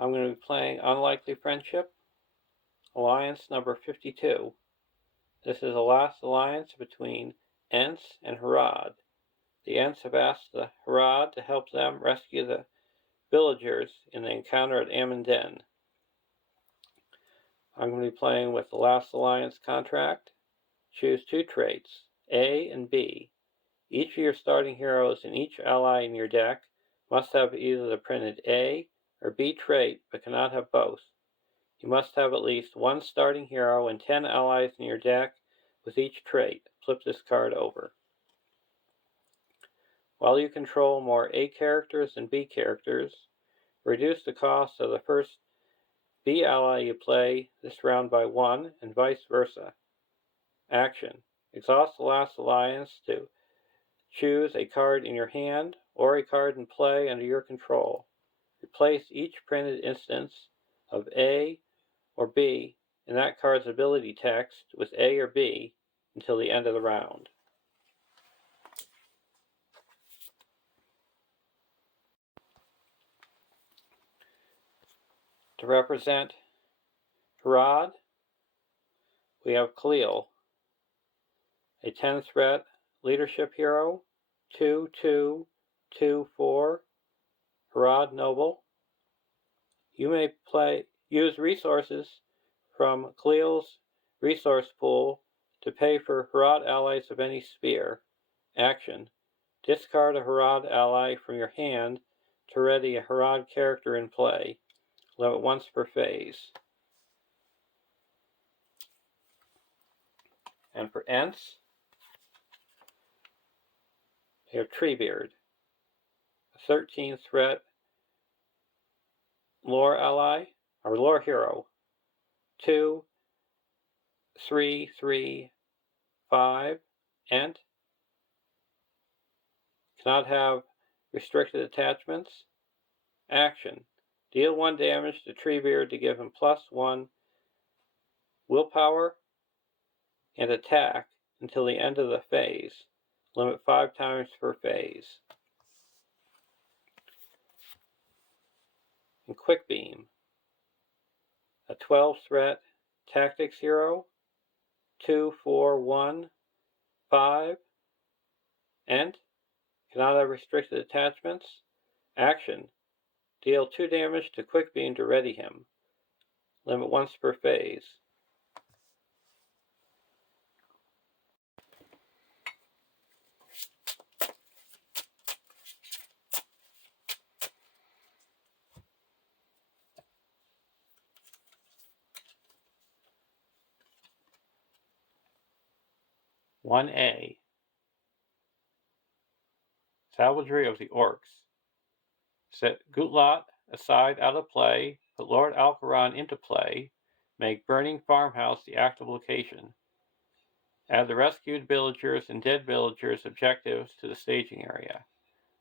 I'm going to be playing Unlikely Friendship, Alliance number 52. This is the last alliance between Ent and Harad. The Ents have asked the Harad to help them rescue the villagers in the encounter at Amon. I'm going to be playing with the last alliance contract. Choose two traits, A and B. Each of your starting heroes and each ally in your deck must have either the printed A or B trait, but cannot have both. You must have at least one starting hero and 10 allies in your deck with each trait. Flip this card over. While you control more A characters than B characters, reduce the cost of the first B ally you play this round by 1, and vice versa. Action. Exhaust the last alliance to choose a card in your hand or a card in play under your control. Replace each printed instance of A or B in that card's ability text with A or B until the end of the round. To represent Harad, we have Khalil, a 10 threat leadership hero, 2/2/2/4, Harad Noble. You may use resources from Khalil's resource pool to pay for Harad allies of any sphere. Action. Discard a Harad ally from your hand to ready a Harad character in play. Limit once per phase. And for Ents, we have Treebeard, a 13 threat lore ally, or lore hero. 2/3/5 Ent. Cannot have restricted attachments. Action. Deal 1 damage to Treebeard to give him +1 willpower and attack until the end of the phase. Limit 5 times per phase. And Quick Beam, a 12 threat tactics hero, 2/4/1/5 Ent. Cannot have restricted attachments. Action. Deal 2 damage to Quick Beam to ready him. Limit once per phase. (1A) Savagery of the Orcs. Set Gutlot aside out of play, put Lord Alcaron into play, make Burning Farmhouse the active location. Add the rescued villagers and dead villagers objectives to the staging area.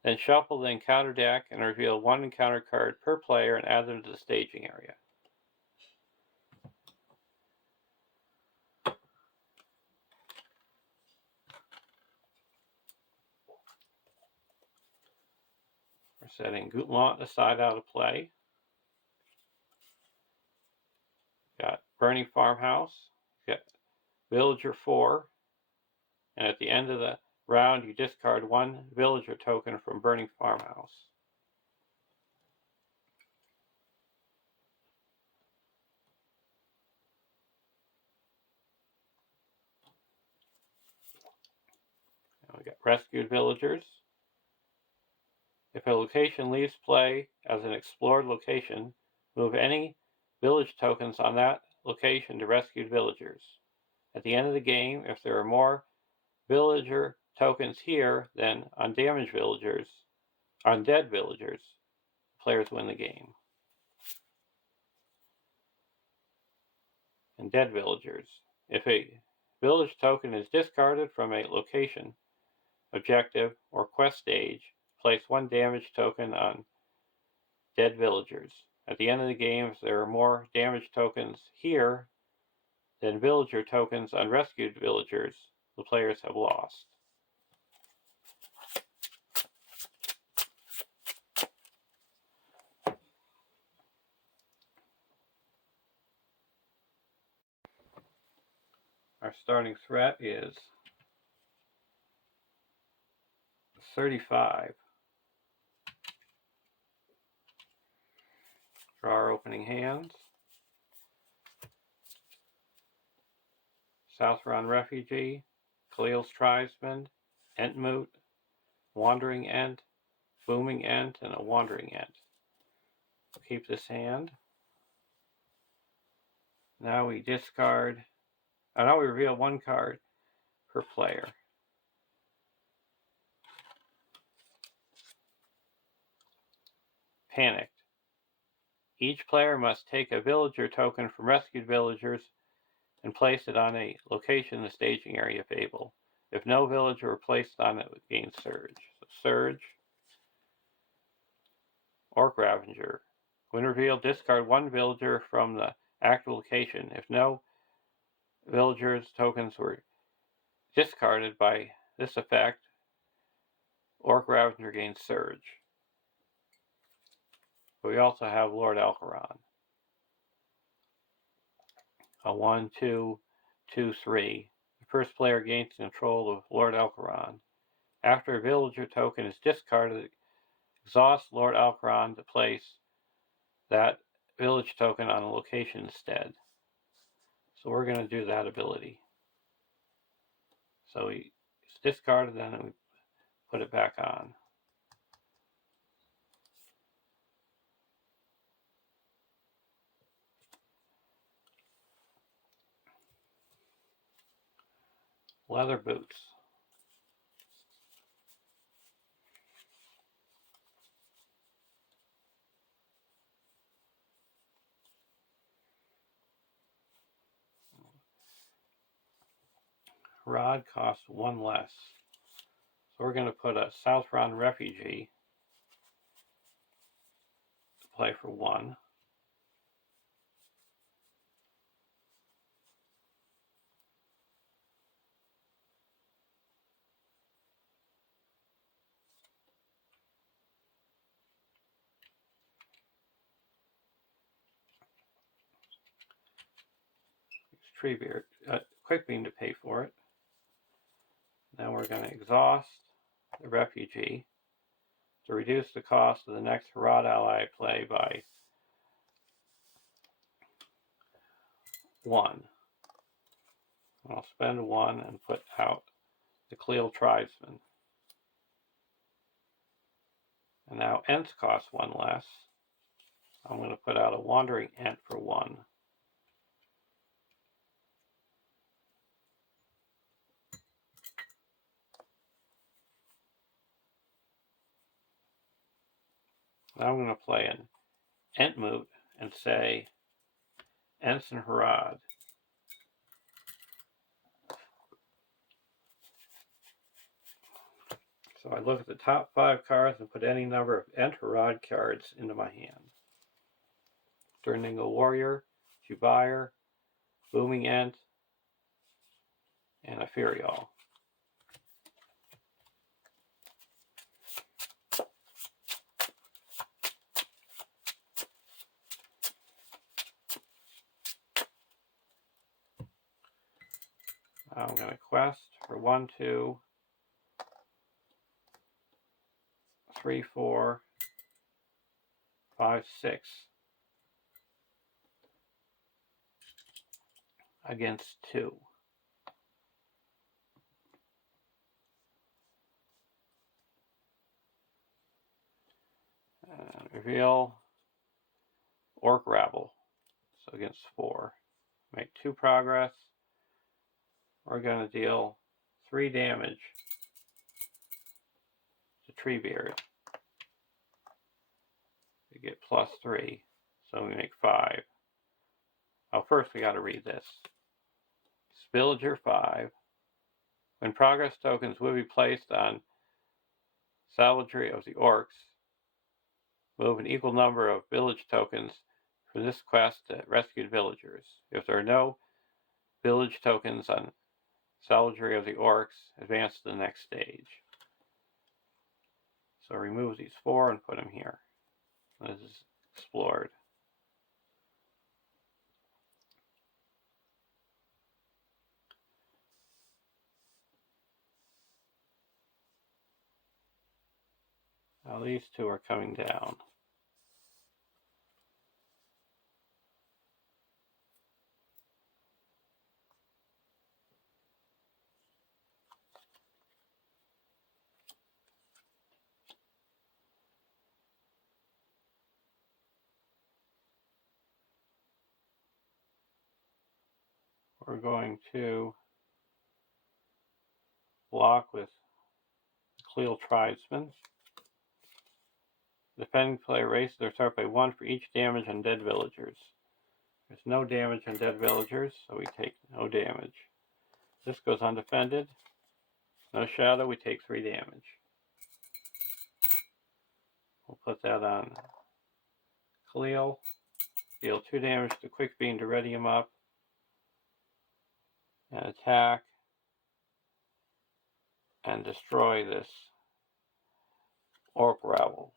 Then shuffle the encounter deck and reveal 1 encounter card per player and add them to the staging area. We're setting Gutlot aside out of play. Got Burning Farmhouse. Got Villager 4. And at the end of the round, you discard 1 villager token from Burning Farmhouse. Now we got rescued villagers. If a location leaves play as an explored location, move any village tokens on that location to rescued villagers. At the end of the game, if there are more villager tokens here than on damaged villagers, on dead villagers, players win the game. And dead villagers. If a village token is discarded from a location, objective, or quest stage, place 1 damage token on dead villagers. At the end of the game, if there are more damage tokens here than villager tokens on rescued villagers, the players have lost. Our starting threat is 35. Draw our opening hands. Southron Refugee, Khalil's Tribesman, Entmoot, Wandering Ent, Booming Ent, and a Wandering Ent. We'll keep this hand. Now we discard. Now we reveal one card per player. Panicked. Each player must take a villager token from rescued villagers and place it on a location in the staging area if able. If no villager were placed on it, it would gain Surge. So Surge. Orc Ravager. When revealed, discard one villager from the active location. If no villagers' tokens were discarded by this effect, Orc Ravager gains Surge. But we also have Lord Alcaron. A 1, 2, 2, 3. The first player gains control of Lord Alcaron. After a villager token is discarded, exhaust Lord Alcaron to place that village token on a location instead. So we're going to do that ability. So it's discarded, then we put it back on. Leather boots. Harad costs 1 less. So we're going to put a Southron Refugee to play for 1. Treebeard, Quick Beam to pay for it. Now we're going to exhaust the Refugee to reduce the cost of the next Harad ally I play by 1. I'll spend 1 and put out the Khalil Tribesman. And now Ents cost 1 less. I'm going to put out a Wandering Ent for 1. Now I'm going to play an Entmoot and say Ent and Harad. So I look at the top 5 cards and put any number of Ent Harad cards into my hand. Turning a Warrior, Jubair, Booming Ent, and a Furial. I'm going to quest for 1, 2, 3, 4, 5, 6 against 2. Reveal Orc Rabble. So against 4. Make 2 progress. We're going to deal 3 damage to Treebeard. We get +3, so we make 5. Oh, first we got to read this. Villager 5. When progress tokens will be placed on Savagery of the Orcs, move an equal number of village tokens from this quest to rescued villagers. If there are no village tokens on Savagery of the Orcs, advance to the next stage. So remove these 4 and put them here. This is explored. Now these two are coming down. We're going to block with Cleel Tribesman. The defending player raises their start by 1 for each damage on dead villagers. There's no damage on dead villagers, so we take no damage. This goes undefended. No shadow, we take 3 damage. We'll put that on Cleel. Deal 2 damage to Quick Beam to ready him up. And attack. And destroy this Orc Rabble.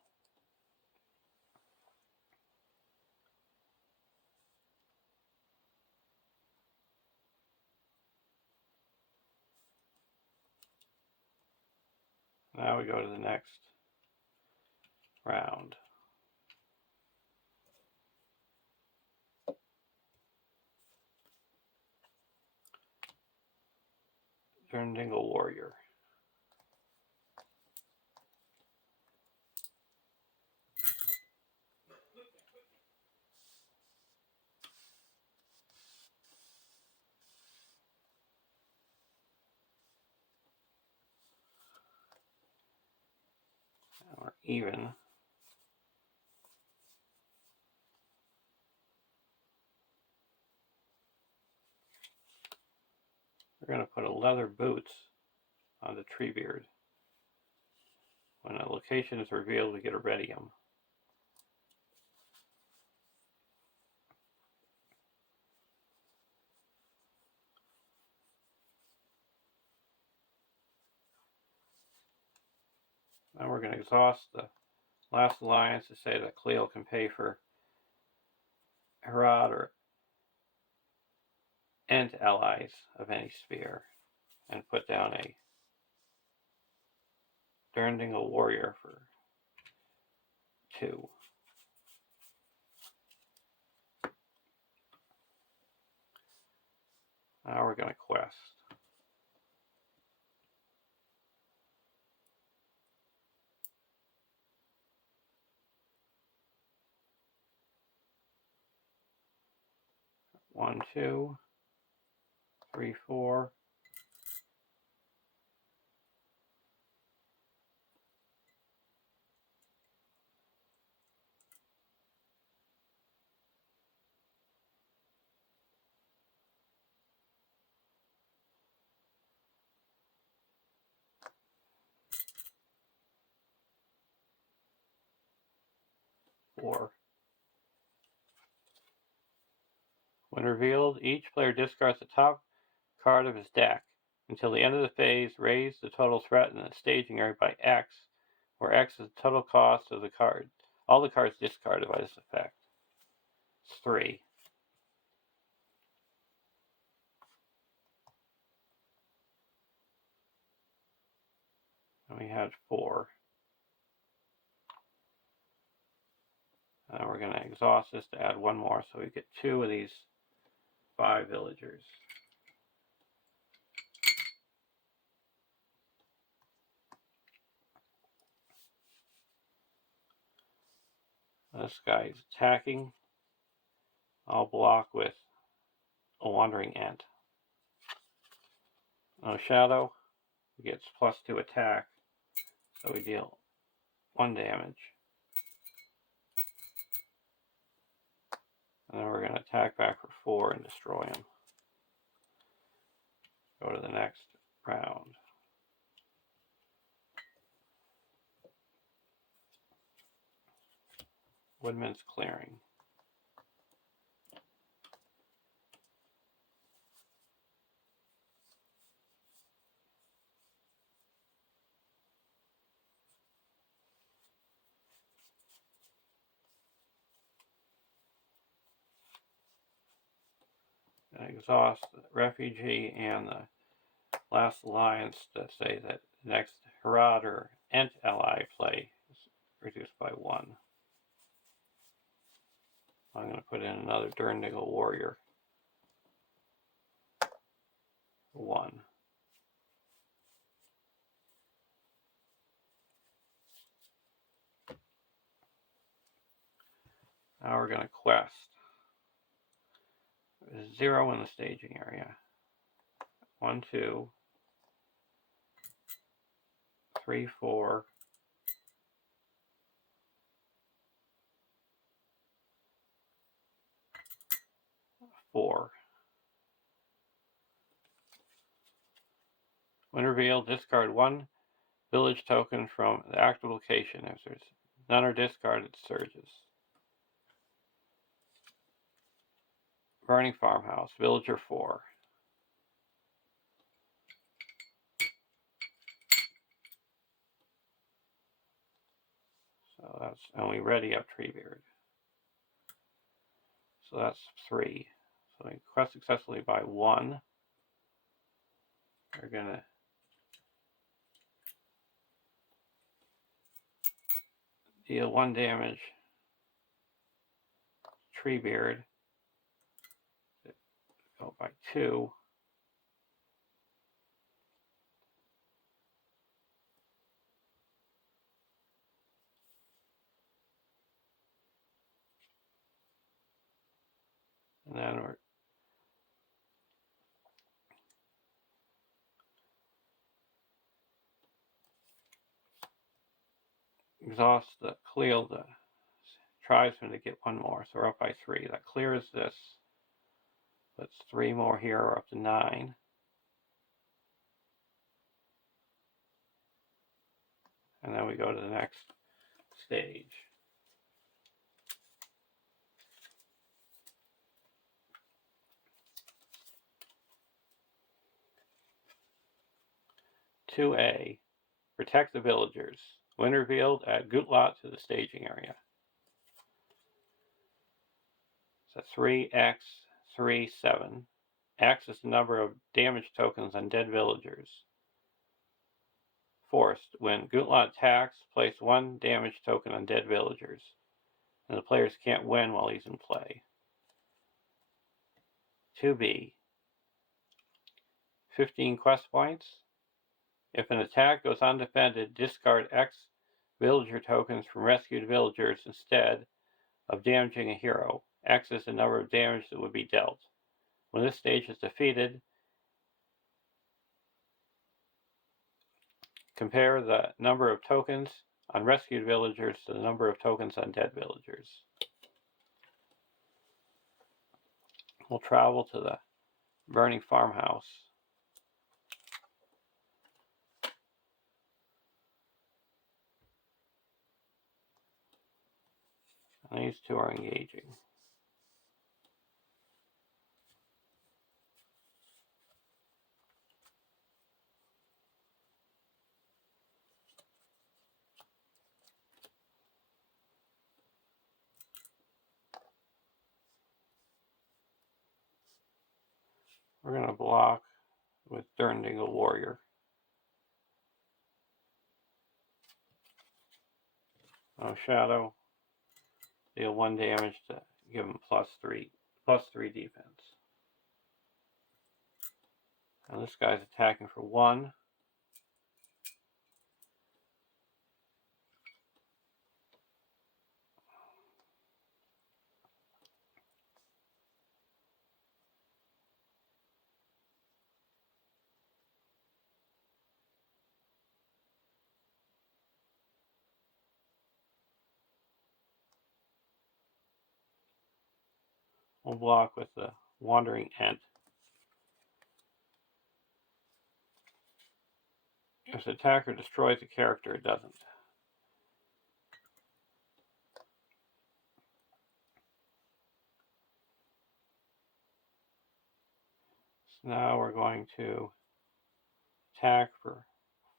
Now we go to the next round. Dingle Warrior. Now we're even. We're going to put a leather boots on the Treebeard. When a location is revealed, we get a Redium. Now we're going to exhaust the last alliance to say that Cleel can pay for Harad or Ent allies of any sphere and put down a Dingle Warrior for 2. Now we're going to quest. One, 2, 3, 4. When revealed, each player discards the top card of his deck. Until the end of the phase, raise the total threat in the staging area by X, where X is the total cost of the card. All the cards discarded by this effect. It's 3. And we had 4. Now we're going to exhaust this to add 1 more, so we get 2 of these 5 villagers. This guy is attacking. I'll block with a Wandering Ent. No shadow. He gets +2 attack, so we deal 1 damage. And then we're going to attack back for 4 and destroy him. Go to the next round. Woodman's Clearing. And exhaust the Refugee and the last alliance that say that next Harad or Ent ally play is reduced by 1. I'm going to put in another Durndingle Warrior. 1. Now we're going to quest. There's 0 in the staging area. 1, 2, 3, 4, 4. When revealed, discard 1 village token from the active location. If there's none are discarded, surges. Burning Farmhouse, Villager 4. So that's, and we ready up Treebeard. So that's 3. So we quest successfully by 1. We're going to deal 1 damage. Treebeard. Go by 2. And then we're exhaust the clear the tribesman to get 1 more. So we're up by 3. That clears this. That's 3 more here. We're up to 9. And then we go to the next stage. (2A) Protect the villagers. When revealed, add Gutlot to the staging area. So 3x 3 7. X is the number of damage tokens on dead villagers. Forced. When Gutlot attacks, place 1 damage token on dead villagers, and the players can't win while he's in play. 2B 15 quest points. If an attack goes undefended, discard X villager tokens from rescued villagers instead of damaging a hero. X is the number of damage that would be dealt. When this stage is defeated, compare the number of tokens on rescued villagers to the number of tokens on dead villagers. We'll travel to the burning farmhouse. And these 2 are engaging. We're going to block with Durndingle Warrior. No shadow. Deal 1 damage to give him +3 defense. And this guy's attacking for 1. We'll block with the Wandering Ent. If the attacker destroys a character, it doesn't. So now we're going to attack for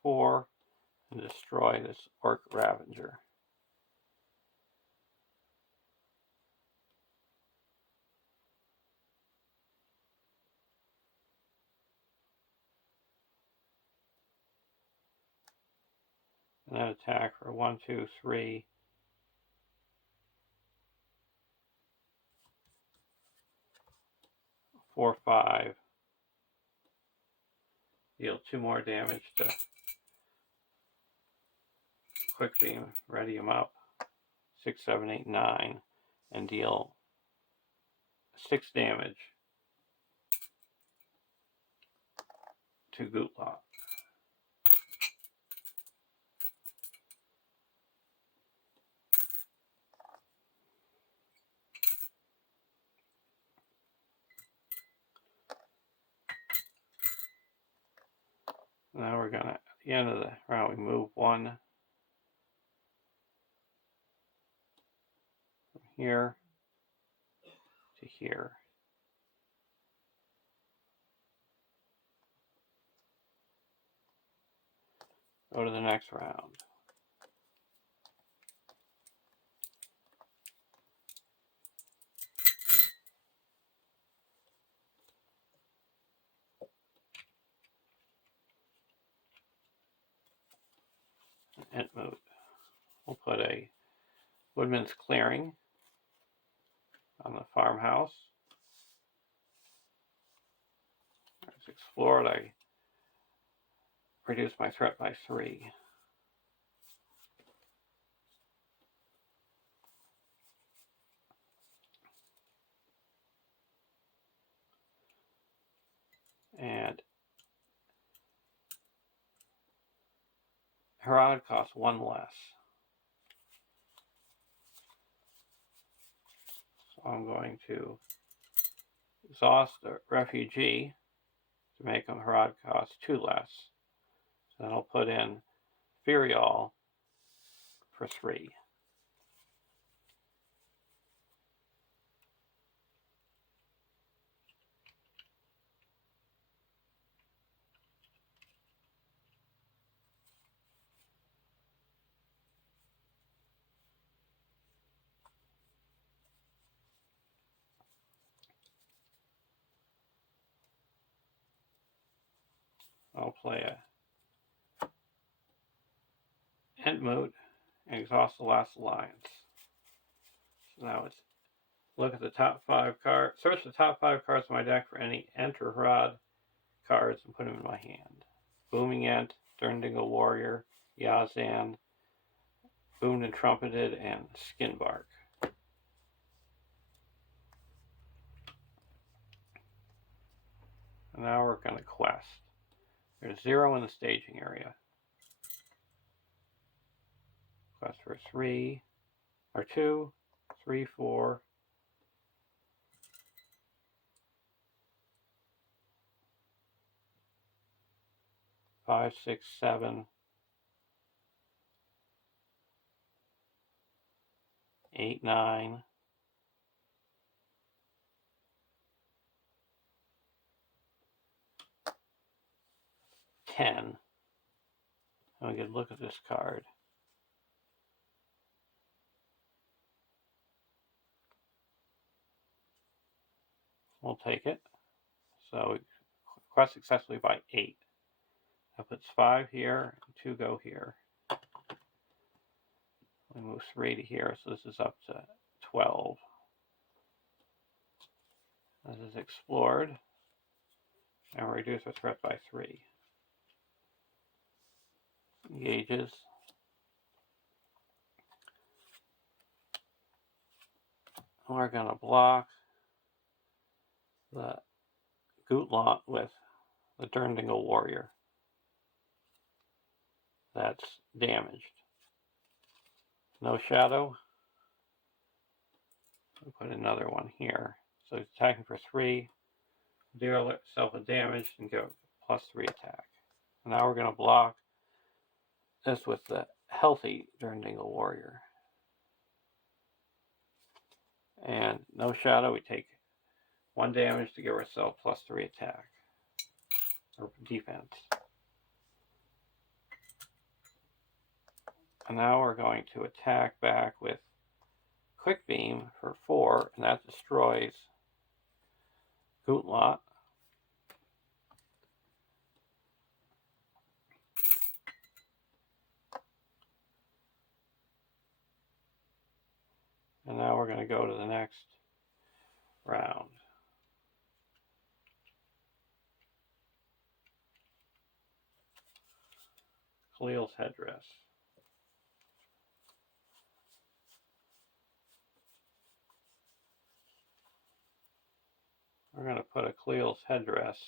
4 and destroy this Orc Ravager. and then attack for 1, 2, 3, 4, 5. Deal 2 more damage to Quick Beam, ready him up. 6, 7, 8, 9, and deal 6 damage to Gutlaw. Now we're gonna, at the end of the round, we move 1 from here to here. Go to the next round. Ent mode. We'll put a Woodman's Clearing on the farmhouse. Let's explore it. I reduce my threat by 3. And Harad costs 1 less. So I'm going to exhaust the refugee to make him Harad cost 2 less. Then I'll put in Furial for 3. I'll play a Ent mode and exhaust the last alliance. So now it's look at the top 5 cards. Search the top 5 cards of my deck for any Ent or Harad cards and put them in my hand. Booming Ent, Durndingle Warrior, Yazan, Boomed and Trumpeted, and Skinbark. And now we're going to quest. There's 0 in the staging area. Quest for 3, or 2, 3, 4, 5, 6, 7, 8, 9, 10. And we could look at this card. We'll take it. So we quest successfully by 8. That puts 5 here, and 2 go here. We move 3 to here, so this is up to 12. This is explored, and we reduce our threat by 3. Engages. We're going to block the Gutlaw with the Durndingle Warrior. That's damaged. No shadow. We put another one here. So he's attacking for 3. Deal itself a damage and go +3 attack. And now we're going to block this with the healthy Durndingle Warrior. And no shadow, we take 1 damage to give ourselves +3 attack. Or defense. And now we're going to attack back with Quick Beam for 4, and that destroys Gutlaw. And now we're going to go to the next round. Khalil's headdress. We're going to put a Khalil's headdress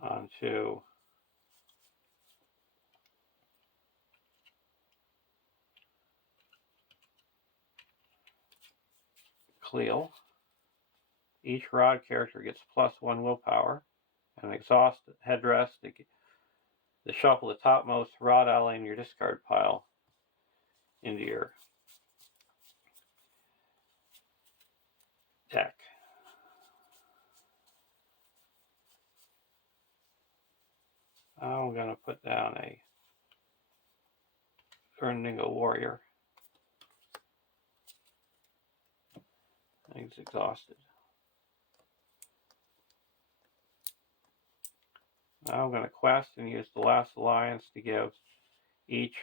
onto Khalil. Each Harad character gets +1 willpower, and an exhaust headdress to shuffle the topmost Harad ally in your discard pile into your deck. I'm going to put down a Erningo Warrior. He's exhausted. Now I'm going to quest and use the last alliance to give each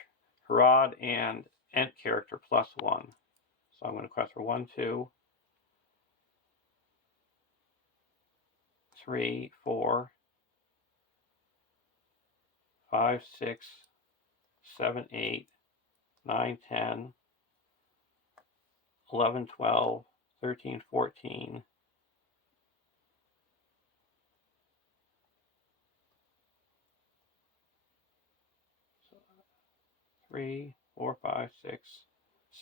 Harad and Ent character +1. So I'm going to quest for 1, 2, 3, 4, 5, 6, 7, 8, 9, 10, 11, 12, 13, 14, 3, 4, 5, 6,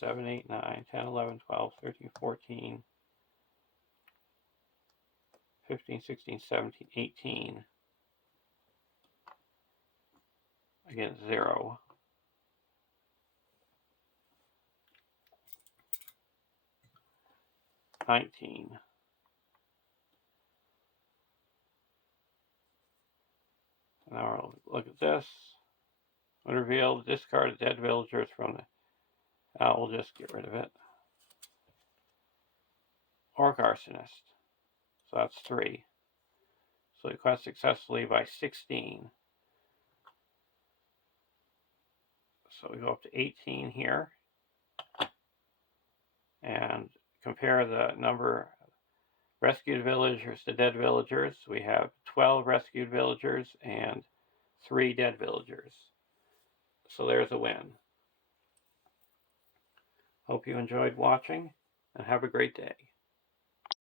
7, 8, 9, 10, 11, 12, 13, 14, 15, 16, 17, 18. Again, 0. 19. Now we'll look at this. When revealed, discard dead villagers from the... we'll just get rid of it. Orc Arsonist. So that's 3. So we quest successfully by 16. So we go up to 18 here. And compare the number rescued villagers to dead villagers. We have 12 rescued villagers and 3 dead villagers. So there's a win. Hope you enjoyed watching, and have a great day.